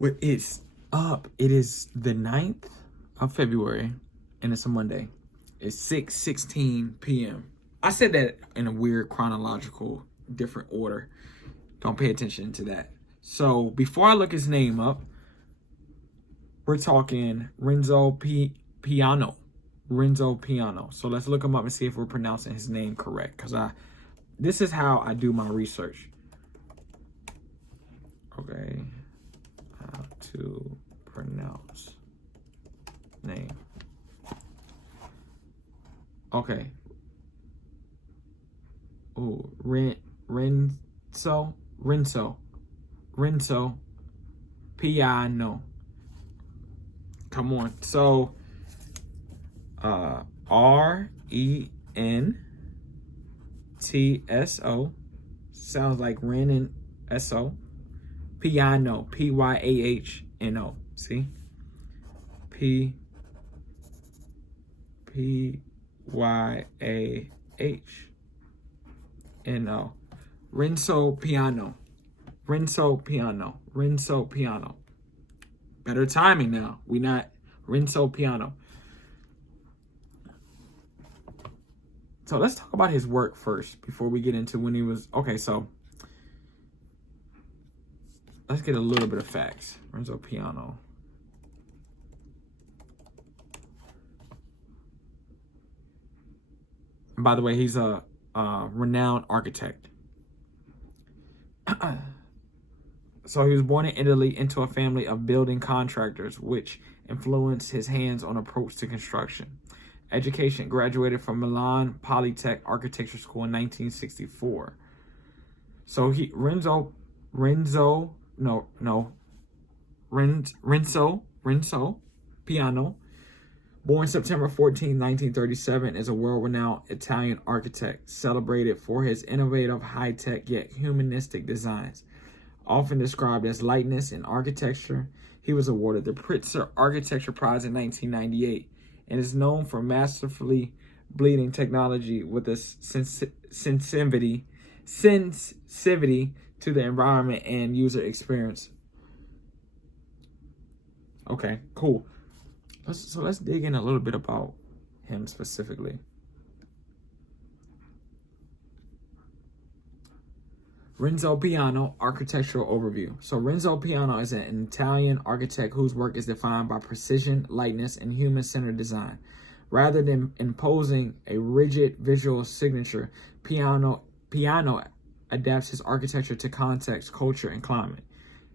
What is up? It is the 9th of February, and it's a Monday. It's 6:16 p.m. I said that in a weird chronological different order. Don't pay attention to that. So before I look his name up, we're talking RENZO Piano. RENZO Piano. So let's look him up and see if we're pronouncing his name correct. This is how I do my research. Okay. How to pronounce name. Okay. Oh, Renzo Piano. Come on. So RENTSO sounds like Ren and SO. Piano, PYAHNO. See? PYAHNO. RENZO Piano. RENZO Piano. RENZO Piano. Better timing now. We not RENZO Piano. So let's talk about his work first before we get into when he was... Okay, so let's get a little bit of facts. RENZO Piano. And by the way, he's a renowned architect. So he was born in Italy into a family of building contractors, which influenced his hands-on approach to construction. Education: graduated from Milan Polytech Architecture School in 1964. So Renzo Piano, born September 14, 1937, is a world-renowned Italian architect, celebrated for his innovative, high-tech, yet humanistic designs. Often described as lightness in architecture, he was awarded the Pritzker Architecture Prize in 1998 and is known for masterfully blending technology with a sensitivity to the environment and user experience. Okay, cool. Let's dig in a little bit about him specifically. Renzo Piano, architectural overview. So Renzo Piano is an Italian architect whose work is defined by precision, lightness, and human-centered design. Rather than imposing a rigid visual signature, Piano adapts his architecture to context, culture, and climate.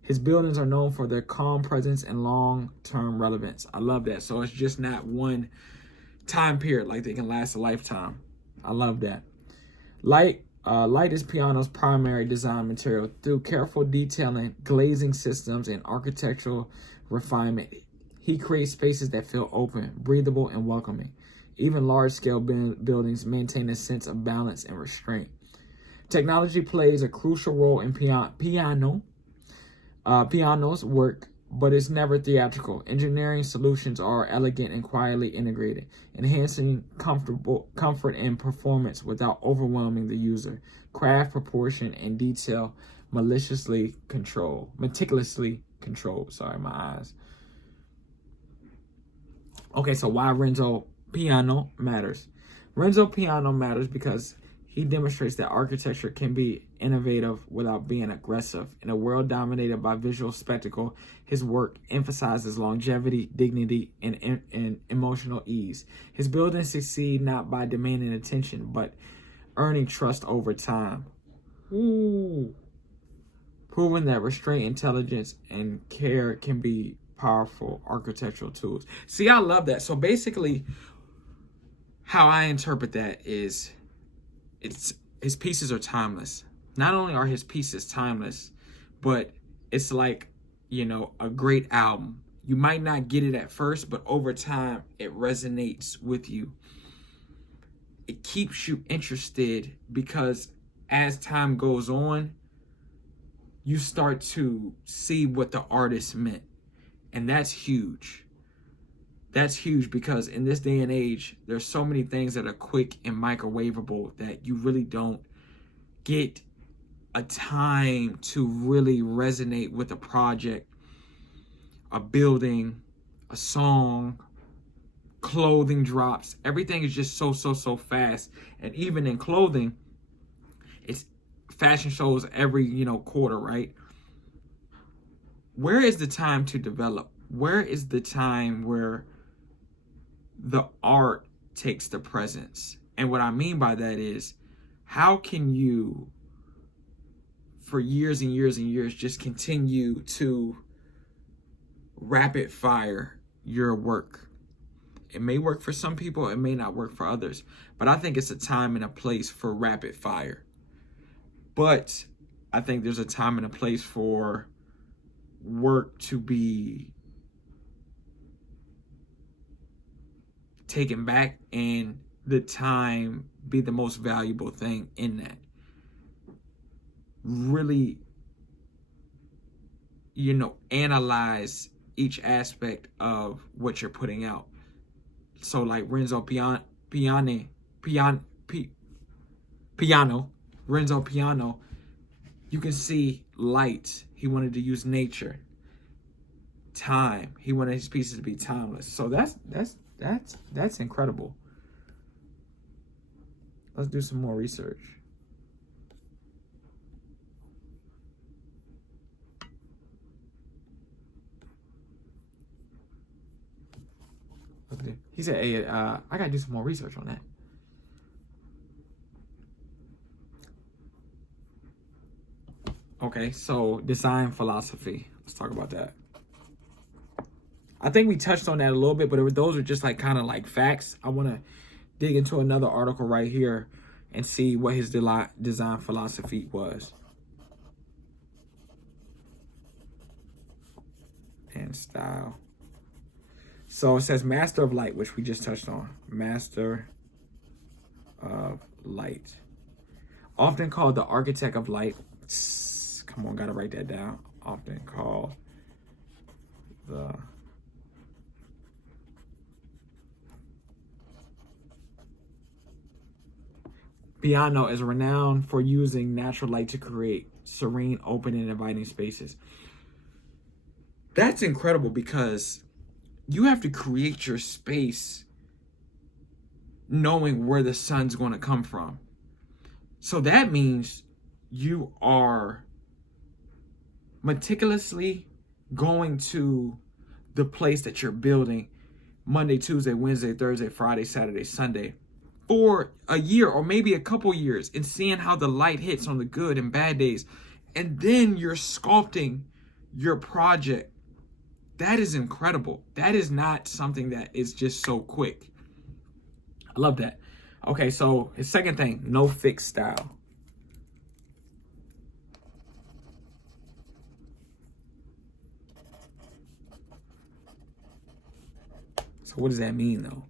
His buildings are known for their calm presence and long-term relevance. I love that. So it's just not one time period, like they can last a lifetime. I love that. Light is Piano's primary design material. Through careful detailing, glazing systems, and architectural refinement, he creates spaces that feel open, breathable, and welcoming. Even large-scale buildings maintain a sense of balance and restraint. Technology plays a crucial role in Piano's work, but it's never theatrical. Engineering solutions are elegant and quietly integrated, enhancing comfort and performance without overwhelming the user. Craft, proportion, and detail meticulously controlled. Sorry, my eyes. Okay, so why Renzo Piano matters? Renzo Piano matters because he demonstrates that architecture can be innovative without being aggressive. In a world dominated by visual spectacle, his work emphasizes longevity, dignity, and emotional ease. His buildings succeed not by demanding attention, but earning trust over time. Proving that restraint, intelligence, and care can be powerful architectural tools. See, I love that. So basically, how I interpret that is, his pieces are timeless. Not only are his pieces timeless, but it's like, a great album. You might not get it at first, but over time, it resonates with you. It keeps you interested because as time goes on, you start to see what the artist meant. And that's huge. That's huge because in this day and age, there's so many things that are quick and microwavable that you really don't get a time to really resonate with a project a building, a song, clothing drops. Everything is just so fast. And even in clothing, it's fashion shows every, quarter, right? Where is the time to develop? Where is the time where the art takes the presence? And what I mean by that is, how can you, for years and years and years, just continue to rapid fire your work? It may work for some people, it may not work for others, but I think it's a time and a place for rapid fire. But I think there's a time and a place for work to be taken back and the time be the most valuable thing in that. Really, analyze each aspect of what you're putting out. So like Renzo Piano, Renzo Piano, you can see light. He wanted to use nature, time. He wanted his pieces to be timeless. So that's incredible. Let's do some more research. He said, hey, I gotta do some more research on that. Okay, so design philosophy. Let's talk about that. I think we touched on that a little bit, but those are just like kind of like facts. I want to dig into another article right here and see what his design philosophy was. And style. So it says master of light, which we just touched on. Master of light. Often called the architect of light. Come on, gotta write that down. Often called the piano is renowned for using natural light to create serene, open, and inviting spaces. That's incredible because you have to create your space knowing where the sun's going to come from. So that means you are meticulously going to the place that you're building Monday, Tuesday, Wednesday, Thursday, Friday, Saturday, Sunday for a year or maybe a couple years and seeing how the light hits on the good and bad days. And then you're sculpting your project. That is incredible. That is not something that is just so quick. I love that. Okay, so his second thing, no fixed style. So what does that mean though?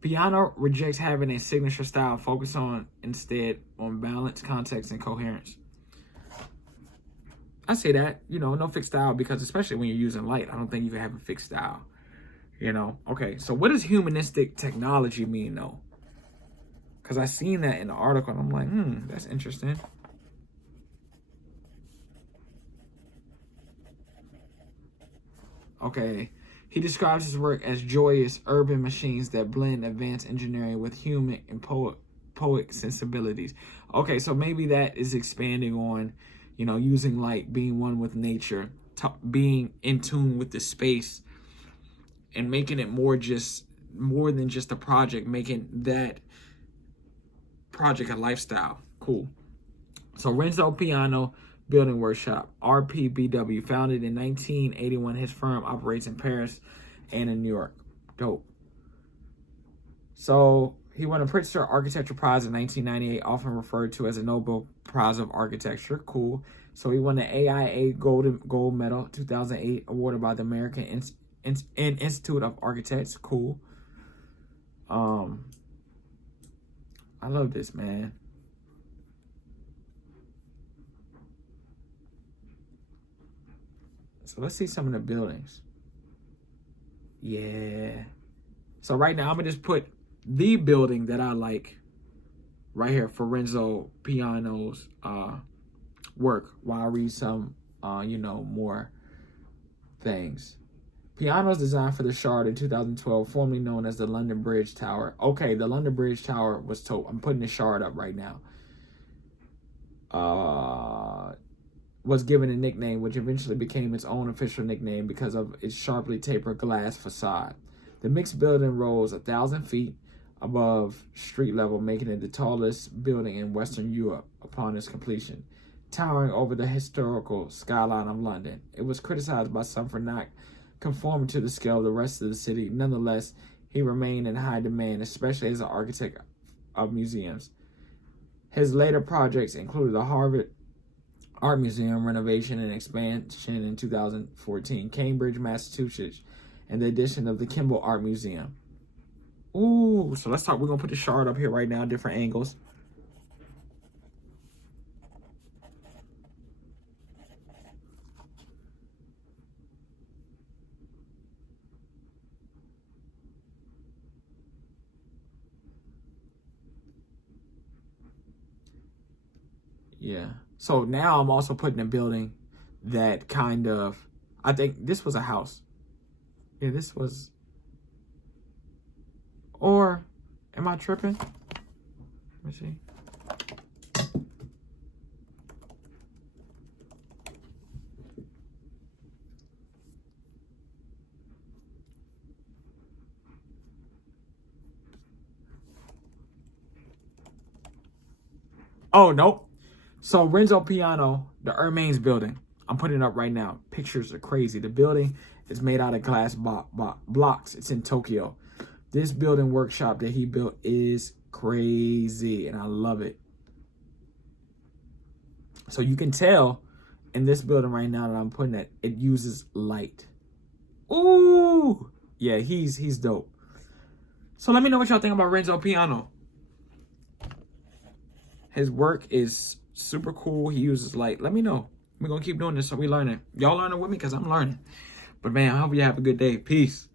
Piano rejects having a signature style, focus on instead on balance, context, and coherence. I say that, no fixed style, because especially when you're using light, I don't think you can have a fixed style, Okay, so what does humanistic technology mean though? Because I seen that in the article and I'm like, that's interesting. Okay, he describes his work as joyous urban machines that blend advanced engineering with human and poetic sensibilities. Okay, so maybe that is expanding on, using light, being one with nature, being in tune with the space, and making it more than just a project, making that project a lifestyle. Cool. So Renzo Piano Building Workshop, RPBW, founded in 1981. His firm operates in Paris and in New York. Dope. So he won a Pritzker Architecture Prize in 1998, often referred to as a Nobel Prize of Architecture. Cool. So he won the AIA Gold Medal 2008, awarded by the American Institute of Architects. Cool. I love this, man. So let's see some of the buildings. Yeah. So right now I'm gonna just put the building that I like right here for Renzo Piano's work while I read some more things. Pianos designed for the Shard in 2012, formerly known as the London Bridge Tower. Okay, the London Bridge Tower was told. I'm putting the Shard up right now. Was given a nickname which eventually became its own official nickname because of its sharply tapered glass facade. The mixed building rose 1,000 feet above street level, making it the tallest building in Western Europe upon its completion, towering over the historical skyline of London. It was criticized by some for not conforming to the scale of the rest of the city. Nonetheless, he remained in high demand, especially as an architect of museums. His later projects included the Harvard Art Museum renovation and expansion in 2014, Cambridge, Massachusetts, and the addition of the Kimball Art Museum. Ooh, so let's talk. We're going to put the Shard up here right now, different angles. Yeah. So now I'm also putting a building that kind of, I think this was a house. Yeah, this was, or am I tripping? Let me see. Oh, nope. So Renzo Piano, the Hermes building, I'm putting it up right now. Pictures are crazy. The building is made out of glass blocks. It's in Tokyo. This building workshop that he built is crazy, and I love it. So you can tell in this building right now that I'm putting it, it uses light. Ooh, yeah, he's dope. So let me know what y'all think about Renzo Piano. His work is super cool. He uses light. Let me know. We're going to keep doing this so we learning. Y'all learning with me because I'm learning. But man, I hope you have a good day. Peace.